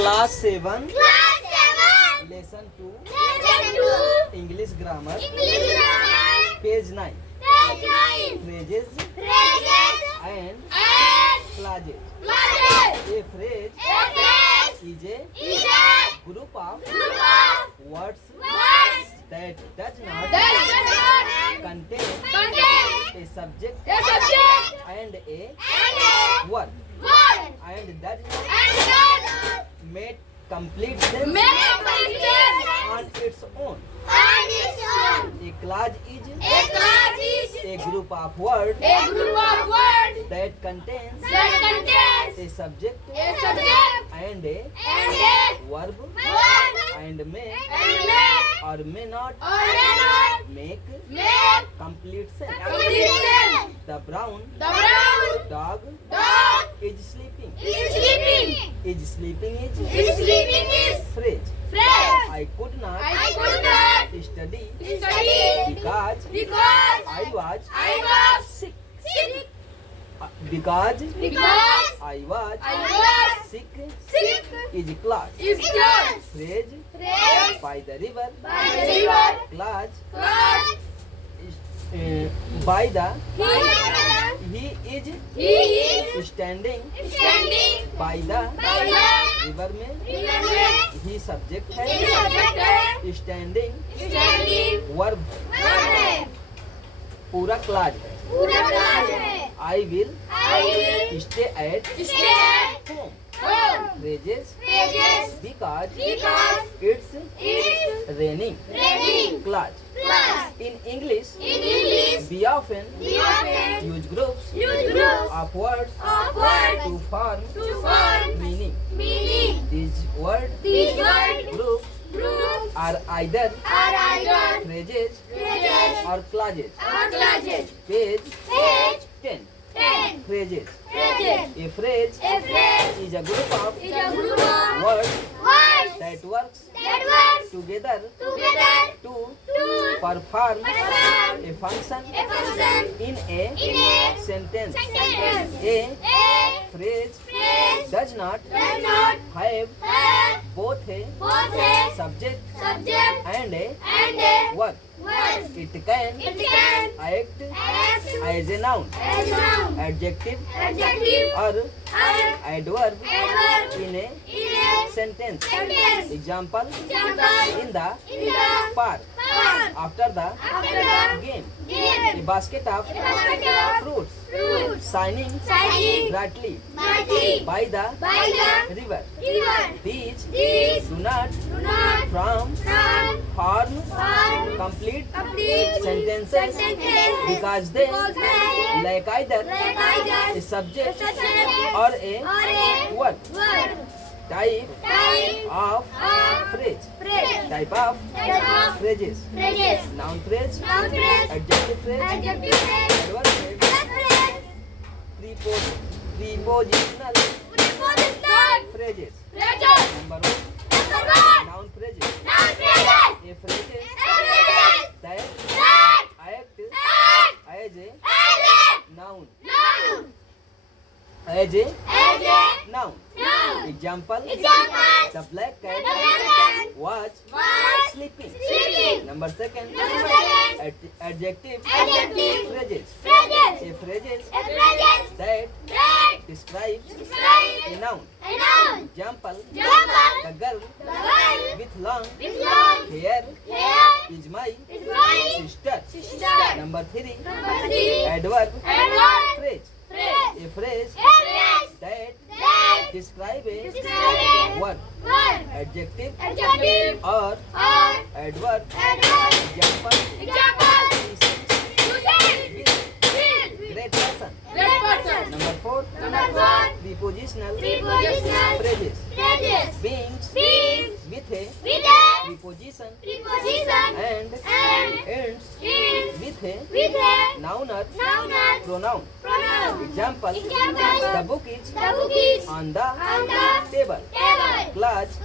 Class 7, Class 7, Lesson 2, Lesson 2, English Grammar, English Grammar, Page 9, Page 9, Phrases Phrases and and Clauses. Clauses. A phrase A phrase is a is a group of group of words words that does not that does not contain contain a subject a subject and a and verb word and does not and that make complete sense make complete on its own. on its own. A clause is A class is a group of words a group of words that contains that contains a subject a subject and a and a verb word and may and may or may not or may not make make complete sense. complete sense. The brown The brown dog dog is sleeping. is sleeping. Is sleeping is Is sleeping is phrase. phrase. I could not I could not study study because because I was I was sick. sick. Because Because I was I was sick sick is clause. is clause. Phrase Phrase by the river. by the river. Clause Clause by the he he is is standing standing by the by the river में river में he subject he है subject है standing standing verb verb है पूरा clause है. पूरा clause है I will I will stay at stay at home. home Phrases because because it's it's raining. raining Clause. class. In English In English we often we often use groups use groups of words of words to form to form meaning. meaning. These word These word groups groups are either are either phrases phrases or clauses. or clauses. Page Page 10. 10. Phrases. Phrases. A phrase A phrase is a group of is a group of words words that works that works together together to to perform perform a function a function in a in a sentence. sentence. A A phrase phrase does not does not have have both a both a subject subject and a and a verb. word. It can It can act act as a noun, as noun, adjective adjective, or or adverb adverb in a in a sentence. sentence. Example, Example, in the in the park park after the after the game. A game. basket of A basket of fruits fruits shining shining brightly brightly by the by the river. river. These These do not do not form form complete complete sentences sentences because they because they lack either lack either a subject subject or a or a verb. word. Type Type of of phrase. phrase. Type of Type of phrases. phrases. Noun phrase, Noun phrase. adjective phrase, Adjective phrase. adverb phrase, Verb phrase. prepositional Prepositional phrases. phrases. Number 1, Number 1. noun phrases. Noun phrases. A phrases Phrases that that act act as a as a noun. noun. As a As a noun. noun. Example, Example, the black cat the black cat was was sleeping. sleeping. Number 2, Number 2. adjective Adjective phrases. phrases. A phrases A phrases that that describes describe a noun. a noun. Example, Example, the girl the girl with long with long hair hair is my is my sister. sister. Number 3, Number 3. adverb Adverb phrase. phrase. A phrase A phrase that that describe a describe a word. word. Adjective Adjective or or adverb. adverb. Example, Example, he sings to say with with great passion. great person. Number 4, Number 4. prepositional Prepositional phrases. phrases. Beings Beings with a with a preposition preposition and and ends ends with a with a noun or noun or pronoun. pronoun. Example, Example, the book is the book is on the on the table. table. Clause,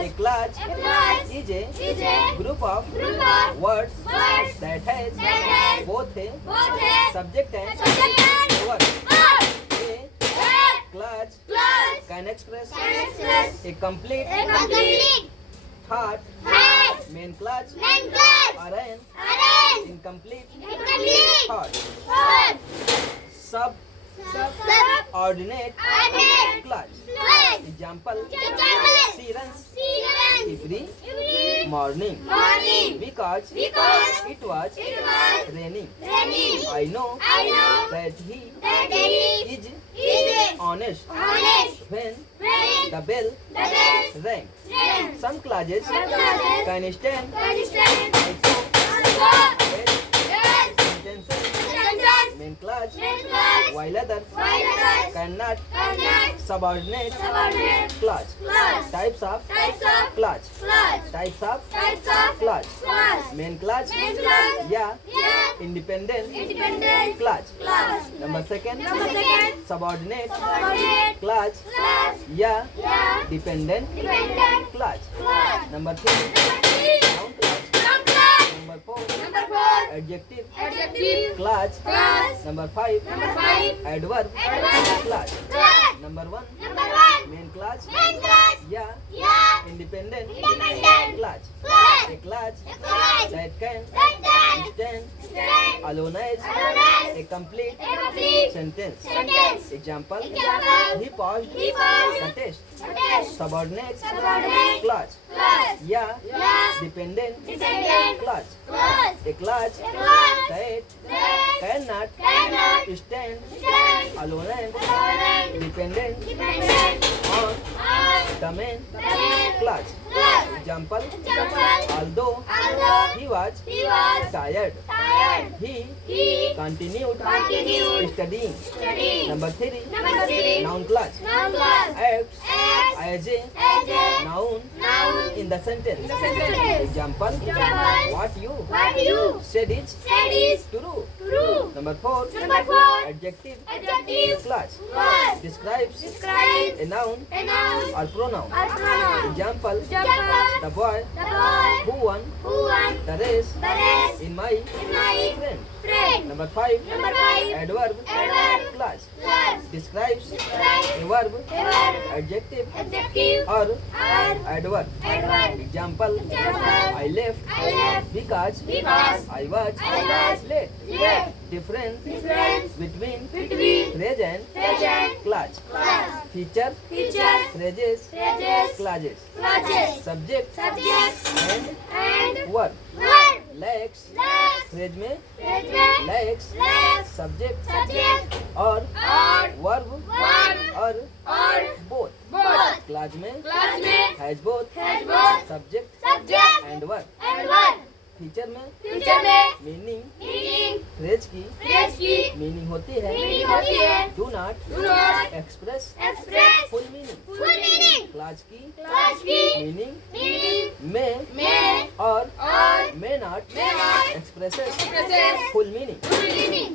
a clause A clause is is a a group of group of words words that has that has both a both a subject and subject and verb. verb. A A clutch Clutch. can express Can express. a complete A complete. thought. Head. Main clutch Main clutch. or an Arrange. incomplete Incomplete. thought. Third. Subordinate Ordinate. clutch. Clutch. Example. Example. She runs Students. every Every morning morning. because Because it was it was raining. raining. I know I know that he that he is is honest honest when when the bell the bell rang. rang. Some clutches Some clutches can stand can stand also also well yes intention sentence. main clutch Main clutch. while others While others cannot cannot subordinate subordinate clutch. clutch. Types of Types of clutch. clutch. Types of Types of clutch. clutch. Main clutch Main clutch. yeah Yeah. independent Independent clutch. clutch. Number second Number second. subordinate Subordinate clutch clutch. yeah Yeah. dependent Dependent clutch. clutch. Number three Number three. noun clutch. Noun clutch. Number four Number four. adjective Adjective clutch. clutch. Number five Number five. adverb Adverb clutch. clutch. Number one Number one. main clutch Main clutch. yeah Yeah. independent Independent clutch. clutch. A clutch A clutch. that can Sentence. stand Stand. alone as Alone as a complete a complete sentence. sentence. Example Example. he passed He passed the test. test. Subordinate Subordinate clutch clutch. yeah Yeah. dependent Dependent clutch. clutch. A clutch A clutch that that cannot cannot stand stand alone and alone dependent dependent on on the main the main clutch. clutch. Example Example. although Although he was he was tired tired, he he continued continued studying. studying. Number three Number three. noun clutch Noun clutch. acts Acts as a as a noun noun in the sentence. in the sentence. Example Example. what you What you said is said is true. true. Number four Number four. adjective Adjective clutch clutch. describes Describes a noun a noun or pronoun. or pronoun. Example Example. the boy The boy who won who won the race the race in my in my friend. friend. Number five Number five. adverb Adverb clutch clutch. describes Describes a verb a verb, adjective adjective or or adverb. adverb. Example Example. I left because Because I was I was late. late. Difference Difference between between phrase and present clutch. clutch. Feature Features, phrases phrases, clutches. clutches. Subject Subject and and verb. verb. Lacks Legs, phrase में present, lacks legs, subject subject और और verb verb और और both. both. Clause में Class में has both has both subject subject and verb. and verb. Feature में Future में meaning meaning, phrase की phrase की मीनिंग होती है meaning होती है. Do not Do not express express full meaning full meaning. Class की Class की मीनिंग meaning में में और और may not may not expresses expresses full meaning full meaning.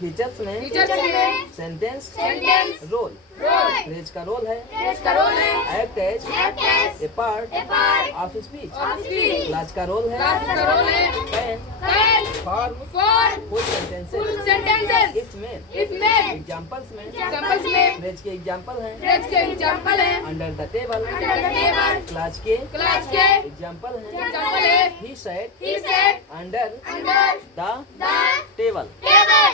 Features में Features में sentence sentence, role role. Phrase का role है Phrase का role है act as act as a part a part of speech of speech. Class का role है Class का role है can can, form for, full sentences full sentences. Its main If made. Examples में Examples में phrase के example हैं phrase के example है under the table under the table. Class के Class के एग्जांपल हैं example है he said he said under under the the table table.